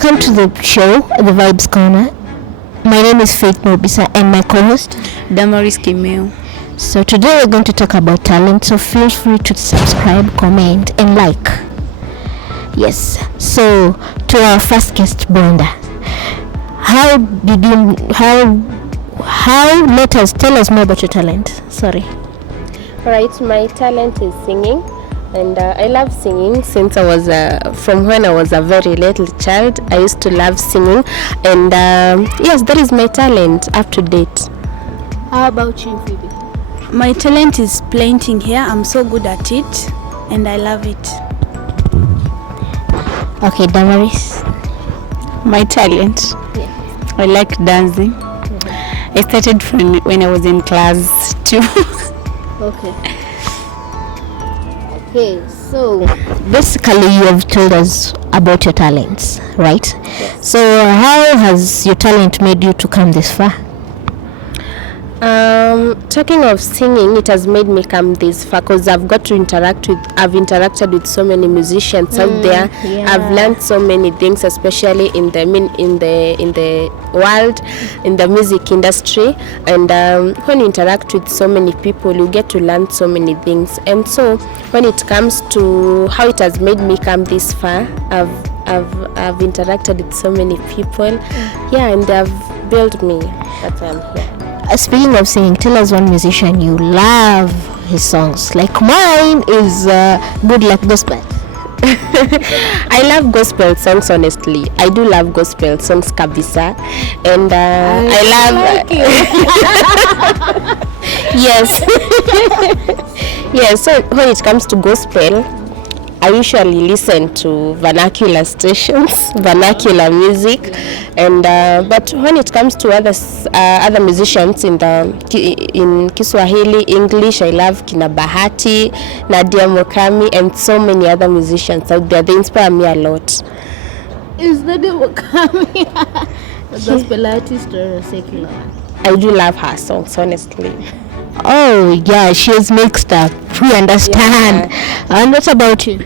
welcome to the show, The Vibes Corner. My name is Faith Mobisa and my co-host Damaris Kimeo. So today we're going to talk about talent, so feel free to subscribe, comment and like. Yes, so to our first guest, Brenda. Tell us more about your talent. Sorry. Alright, my talent is singing, and I love singing since I was from when I was a very little child. I used to love singing, and yes, that is my talent up to date. How about you, Phoebe? My talent is painting hair. I'm so good at it, and I love it. Okay, Damaris. My talent, I like dancing. I started from when I was in class 2. Okay, so basically you have told us about your talents, right? Yes. So how has your talent made you to come this far? Talking of singing, it has made me come this far because I've interacted with so many musicians out there. Yeah. I've learned so many things, especially in the world, in the music industry. And when you interact with so many people, you get to learn so many things. And so when it comes to how it has made me come this far, I've interacted with so many people, and they've built me. That's why I'm here. Speaking of singing, tell us one musician you love his songs. Like mine is Good Luck Gospel. I love gospel songs, honestly. I do love gospel songs, kabisa. And I love... Yes. Yes, so when it comes to gospel, I usually listen to vernacular stations, vernacular music, and but when it comes to other musicians in Kiswahili, English, I love Kina Bahati, Nadia Mukami, and so many other musicians out there. They inspire me a lot. Is Nadia Mukami a gospel artist or a secular? I do love her songs, honestly. Oh yeah, she is mixed up. We understand. And what about you?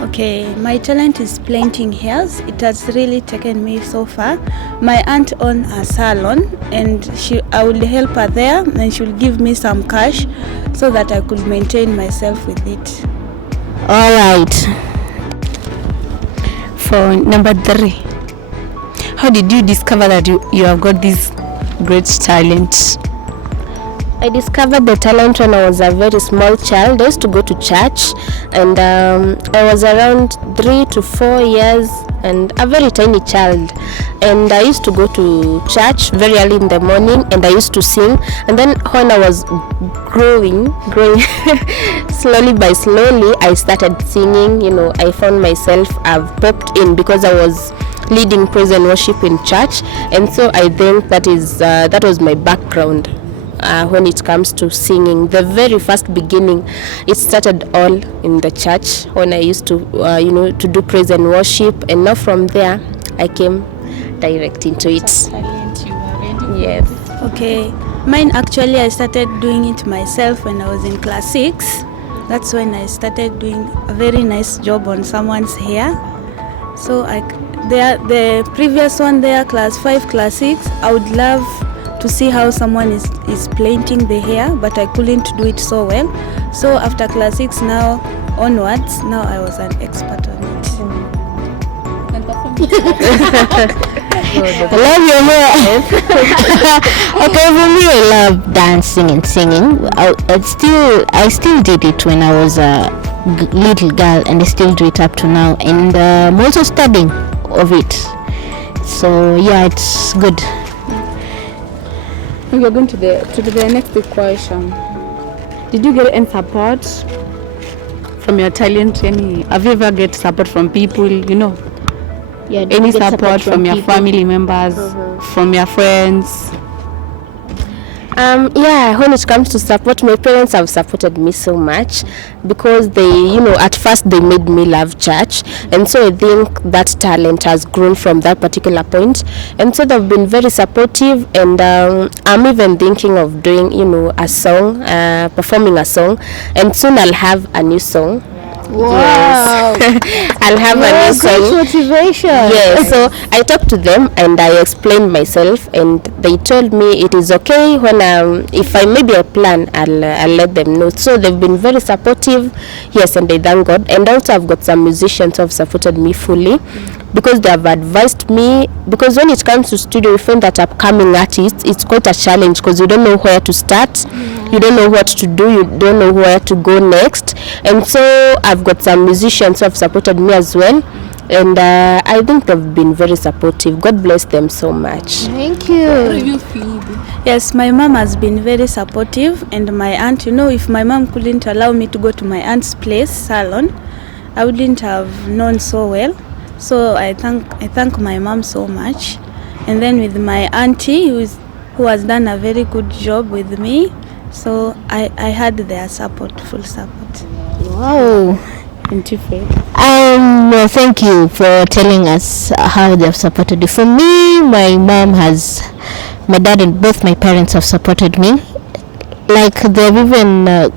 Okay, my talent is painting hairs. It has really taken me so far. My aunt owns a salon, and I will help her there, and she will give me some cash so that I could maintain myself with it. All right. For number 3, how did you discover that you have got this great talent? I discovered the talent when I was a very small child. I used to go to church, and I was around 3 to 4 years and a very tiny child. And I used to go to church very early in the morning, and I used to sing. And then when I was growing slowly by slowly, I started singing. I found myself, I've popped in because I was leading praise and worship in church, and so I think that was my background. When it comes to singing, the very first beginning, it started all in the church when I used to to do praise and worship, and now from there I came direct into it. Yes. Okay, mine actually I started doing it myself when I was in class 6. That's when I started doing a very nice job on someone's hair. So the previous one there, class 5, class 6, I would love to see how someone is painting the hair, but I couldn't do it so well. So after class 6 now onwards, now I was an expert on it. I love your hair. Okay, for me I love dancing and singing. I still did it when I was a little girl, and I still do it up to now, and I'm also studying of it. So yeah, it's good. We are going to the next question. Did you get any support from your talent? Have you ever get support from people? Yeah, any support from your family members, from your friends? When it comes to support, my parents have supported me so much because they, at first they made me love church, and so I think that talent has grown from that particular point, and so they've been very supportive, and I'm even thinking of doing, a song, performing a song, and soon I'll have a new song. Wow. I'll have a Yeah, new great song. motivation. Yes, so I talked to them and I explained myself, and they told me it is okay when if I maybe a plan, I'll let them know. So they've been very supportive, yes, and they thank God. And also I've got some musicians who have supported me fully because they have advised me. Because when it comes to studio, we find that upcoming artists, it's quite a challenge because you don't know where to start, you don't know what to do, you don't know where to go next. And so I've got some musicians who have supported me as well, and I think they've been very supportive. God bless them so much. Thank you. Yes, my mom has been very supportive, and my aunt, if my mom couldn't allow me to go to my aunt's place, salon, I wouldn't have known so well. So I thank my mom so much. And then with my auntie, who has done a very good job with me, so I had their support, full support. Wow. Well, thank you for telling us how they've supported you. For me, my dad and both my parents have supported me. Like they've even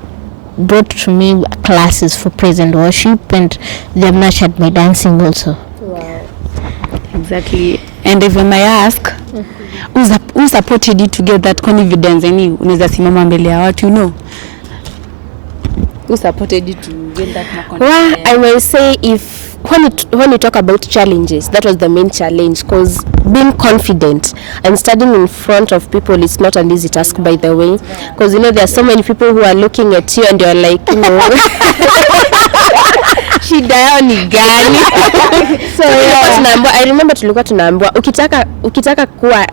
brought to me classes for praise and worship, and they've nurtured my dancing also. Exactly. And if I may ask, who supported you to get that confidence? Yani unaweza simama mbele ya watu, Who supported you to get that more confidence? Well, I will say when you talk about challenges, that was the main challenge, because being confident and standing in front of people is not an easy task, by the way, because there are so many people who are looking at you and you're like, shida yao ni gani? So I remember tulikuwa tunaambiwa ukitaka kuwa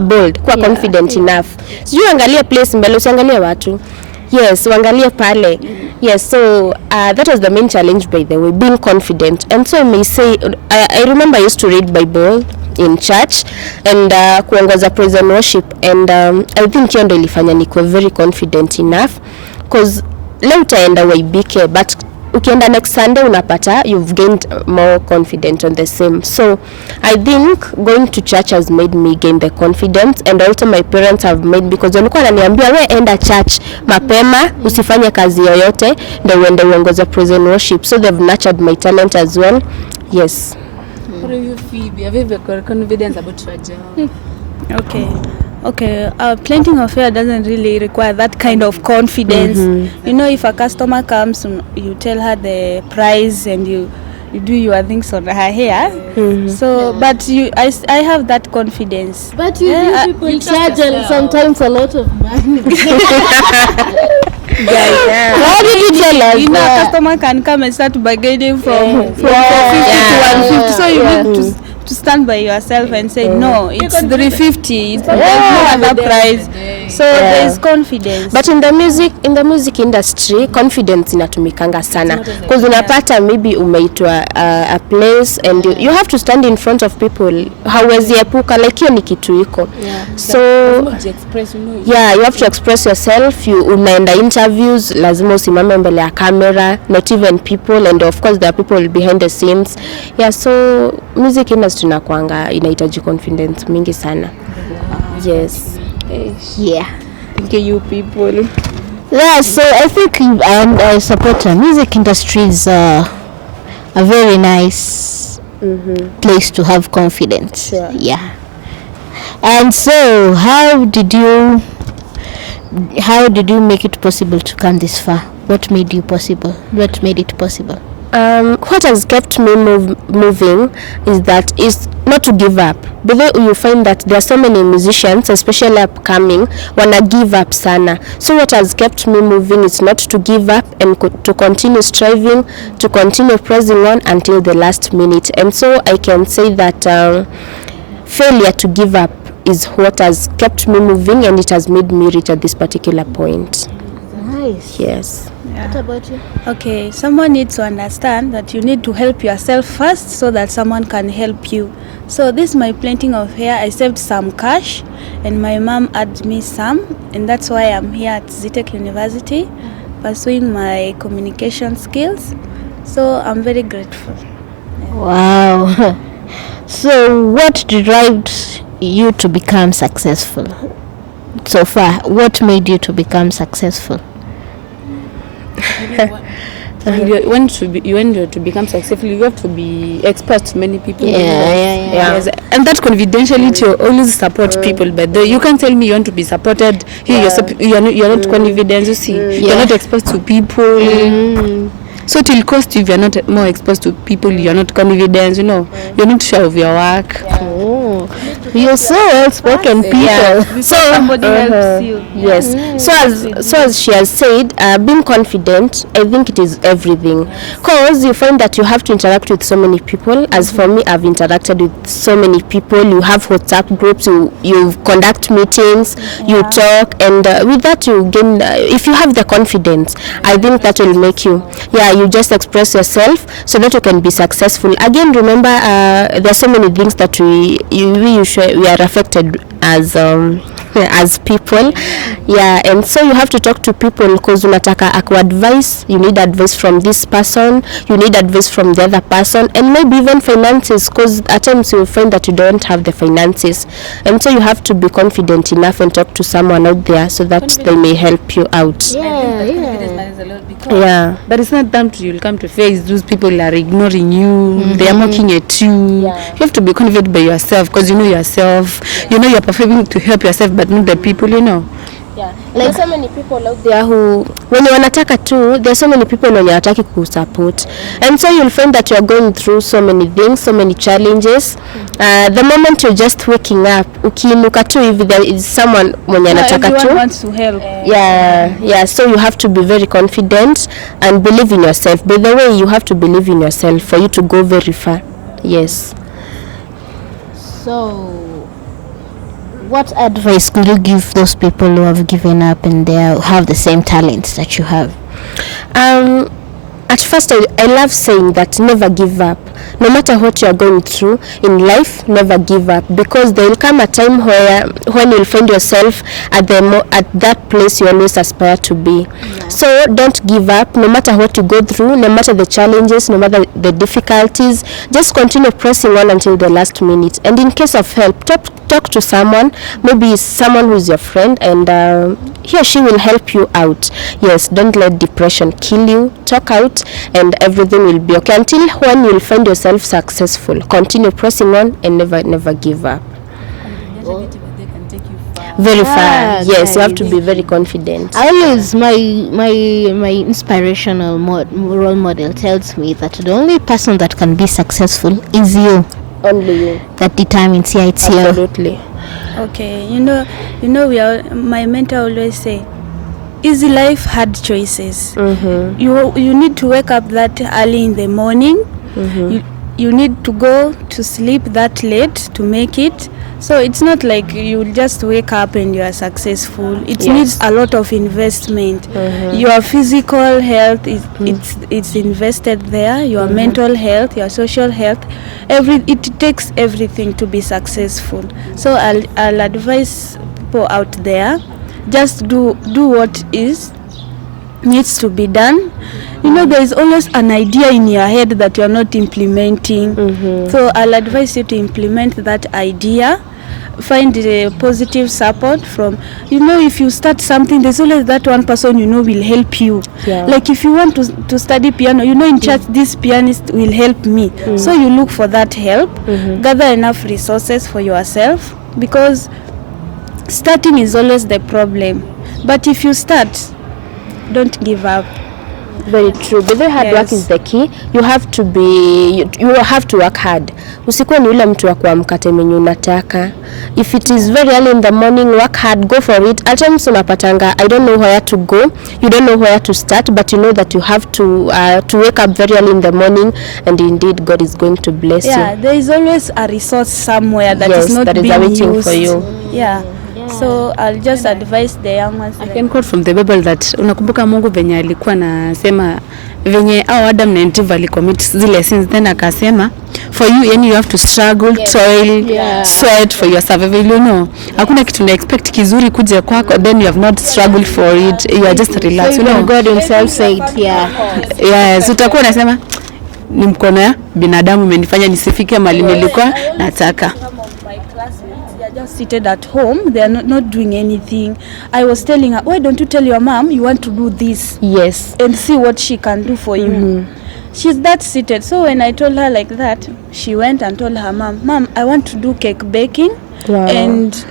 bold, kuwa confident enough, sijui angalia place mbele, usiangalie watu. Yes, uangalie pale. Yes, so that was the main challenge, by the way, being confident. And so I may say, I remember I used to read Bible in church and kuongoza praise and worship, and I think hiyo ndio ilifanya nikuwe very confident enough, because leo utaenda waibike, but ukienda next Sunday unapata you've gained more confidence on the same. So I think going to church has made me gain the confidence, and also my parents have made, because walikuwa wananiambia we enda church mapema, usifanye kazi yoyote, ndio uende uongoze praise and worship. So they've nurtured my talent as well. Yes. What do you feel? Have you got confidence about your job? Okay, planting of hair doesn't really require that kind of confidence. If a customer comes, you tell her the price and you do your things on her hair. So, but I have that confidence. But people charge sometimes a lot of money. How did you tell us a customer can come and start bargaining from 50 to 150. So you need to stand by yourself and say no, it's 350. There's no other price. So there is confidence. But in the music industry, confidence inatumikanga sana, because unapata maybe umeitwa a place and you have to stand in front of people. Hauwezi epuka, like hiyo ni kitu iko. So you have to express yourself. Unaenda interviews, lazima usimame mbele ya camera, not even people, and of course there are people behind the scenes. So music industry nakwanga inahitaji confidence mingi sana. Yes. Yeah. Thank you people. Yeah, so I think I support music industry is a very nice place to have confidence. Sure. Yeah. And so how did you make it possible to come this far? What made it possible? What has kept me moving is not to give up. But you find that there are so many musicians, especially upcoming, wanna give up sana. So what has kept me moving is not to give up and to continue striving, to continue pressing on until the last minute. And so I can say that failure to give up is what has kept me moving, and it has made me reach at this particular point. Nice. Yes. What about you? Okay, someone needs to understand that you need to help yourself first so that someone can help you. So this my planting of hair, I saved some cash and my mom had me some, and that's why I'm here at Zitech University pursuing my communication skills. So I'm very grateful. Wow. So what derived you to become successful so far? What made you to become successful? When you're to become successful, you have to be exposed to many people. Yeah. Yes. And that confidentiality you always support people, but you can't tell me you want to be supported. Here you're not confident. You see, you're not exposed to people. So it will cost you if you're not more exposed to people. You're not confident. You're not sure of your work. You're so well-spoken people. So somebody helps you. Yes. So as she has said, being confident, I think it is everything. Because you find that you have to interact with so many people. As for me, I've interacted with so many people. You have WhatsApp groups, you conduct meetings, you talk, and with that you gain, if you have the confidence, I think that will make you, you just express yourself so that you can be successful. Again, remember, there are so many things that we are affected as people, and so you have to talk to people because unataka advice, you need advice from this person, you need advice from the other person, and maybe even finances, because at times you find that you don't have the finances, and so you have to be confident enough and talk to someone out there so that they may help you out. But it's not time you'll come to face those people are ignoring you, they are mocking at you. You have to be confident by yourself because you know yourself, you're performing to help yourself, but not the people. Like so many people out there who when wanataka tu, there's so many people when wanataki kusupport, and so you'll find that you're going through so many things, so many challenges. The moment you're just waking up, ukiinuka tu hivi, there is someone mwenye anataka tu. Everyone wants to help. So you have to be very confident and believe in yourself. By the way, you have to believe in yourself for you to go very far. Yes. So what advice could you give those people who have given up and they have the same talents that you have? At first, I love saying that never give up. No matter what you are going through in life, never give up, because there will come a time when you'll find yourself at that place you always aspire to be. So don't give up, no matter what you go through, no matter the challenges, no matter the difficulties. Just continue pressing on until the last minute. And in case of help, talk to someone, maybe someone who's your friend, and he or she will help you out. Yes, don't let depression kill you. Talk out and everything will be okay until when you'll find yourself successful. Continue pressing on and never give up. Very far. Yes, you have to be very confident. I always, my inspirational role model tells me that the only person that can be successful is you. Only you. That determines it's you. Absolutely. Okay, my mentor always say, easy life, hard choices. You need to wake up that early in the morning. You need to go to sleep that late to make it. So it's not like you just wake up and you are successful. It needs a lot of investment. Your physical health it's invested there. Your mental health, your social health, it takes everything to be successful. So I'll advise people out there, just do what needs to be done. There is always an idea in your head that you're not implementing. So I'll advise you to implement that idea. Find a positive support from, if you start something, there's always that one person will help you. Like if you want to study piano, in church this pianist will help me. So you look for that help, gather enough resources for yourself, because starting is always the problem. But if you start, don't give up. Very true. But the hard work is the key. You have to work hard. Usikuwe ni yule mtu wa kuamka time unataka. If it is very early in the morning, work hard, go for it. At times unapatanga, I don't know where to go, you don't know where to start, but you know that you have to wake up very early in the morning, and indeed God is going to bless you. There is always a resource somewhere that is not being waiting used for you. So I'll just advise the young ones. I can quote from the Bible that unakumbuka Mungu venye alikuwa nasema venye Adam na Eve alicommit zile sins, then akasema for you you have to struggle, toil, sweat for your survival. Hakuna kitu na expect kizuri kuja kwako, then you have not struggled for it, you are just relaxed. God himself said, yes, utakuwa unasema ni mkono ya binadamu umenifanya nisifike mahali nilikuwa nataka. My classmates, they are just seated at home. They are not doing anything. I was telling her, why don't you tell your mom you want to do this Yes. and see what she can do for you. She's that seated. So when I told her like that, she went and told her mom, I want to do cake baking. Wow. And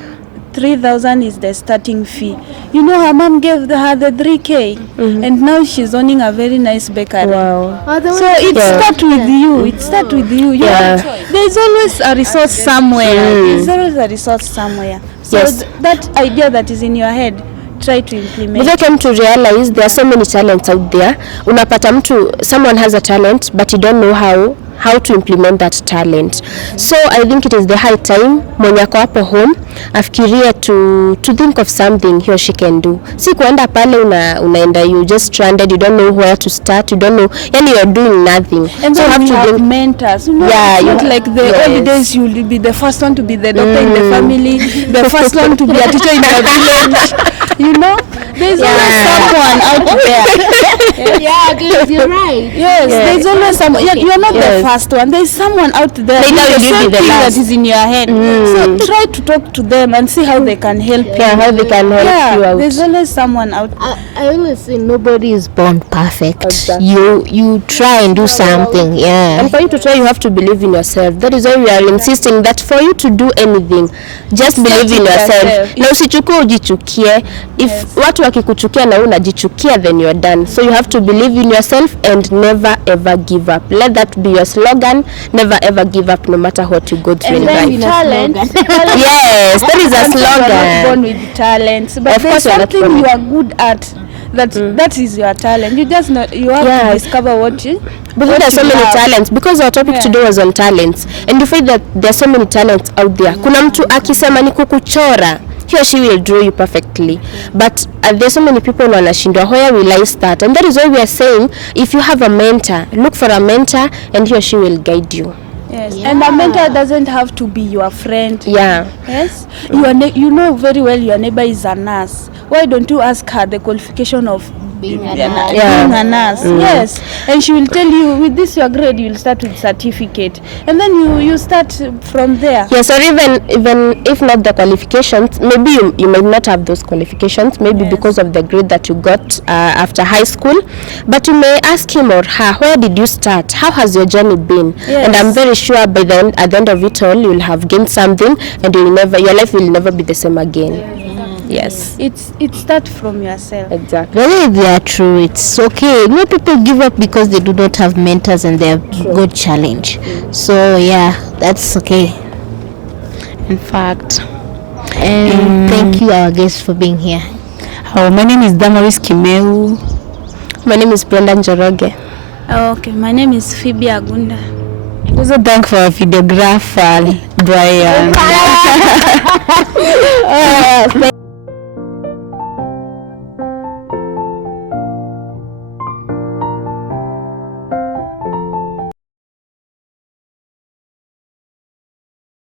3,000 is the starting fee. You know, her mom gave her the 3K, and now she's owning a very nice bakery. Wow. So it starts with you. It starts with you. You Yeah. know, there's always a resource somewhere. There's always a resource somewhere. So Yes. that idea that is in your head, try to implement. But I came to realize there are so many talents out there. Unapata mtu, someone has a talent but you don't know how to implement that talent. So I think it is the high time mwenye ako hapo home afikirie to think of something he or she can do. Si kuenda pale unaenda you just stranded, you don't know where to start, you don't know, yani you're doing nothing. And so then you you have to have think, mentors. You know, Yeah, it's not you- like the yes. early days you will be the first one to be the doctor in the family, the first one to be a teacher in your village. You know, there's always someone out there. Yeah, guys, you're right. Yes, there's always someone. You're not the first one. There's someone out there. Later doing the you'll same be the thing last. that is in your head. So try to talk to them and see how they can help you. yeah, how they can help you out. There's always someone out there. I always say nobody is born perfect. Exactly. You try and do something. Yeah. And for you to try, you have to believe in yourself. That is why we are insisting that for you to do anything, just believe in yourself. Na usichukue ujichukie. If watu wakikuchukia na unajichukia, then you are done. So you have to believe in yourself and never ever give up. Let that be your slogan. Never ever give up, no matter what you go through in And then life. talent. Yes, that is a Sometimes you are not slogan. born with talents, but Of there's course you are not something born you are good at. That is your talent. You just not. You have to Yes. discover what you. But what there are so you many have. talents because our topic today was on talents, and you find that there are so many talents out there. Kuna mtu akisema ni kukuchora, he or she will draw you perfectly, but there are so many people wanashindwa. Where will I start? And that is why we are saying, if you have a mentor, look for a mentor and he or she will guide you. Yes, and a mentor doesn't have to be your friend. Yeah. Yes, you know very well your neighbor is a nurse. Why don't you ask her the qualification of being a nurse? Yeah. Being a nurse, yes, and she will tell you with this your grade you will start with certificate, and then you start from there. Yes, or even if not the qualifications, maybe you might not have those qualifications, maybe because of the grade that you got after high school, but you may ask him or her, where did you start? How has your journey been? Yes. And I'm very sure by the end, at the end of it all, you'll have gained something, and your life will never be the same again. Yes, It starts from yourself. exactly. Whether they are true, it's okay. No people give up because they do not have mentors and they have good challenge. So yeah, that's okay. In fact, And thank you, our guest, for being here. my name is Damaris Kimeu. My name is Brenda Njoroge. Okay, my name is Phoebe Agunda. Also thank for our videographer Brian.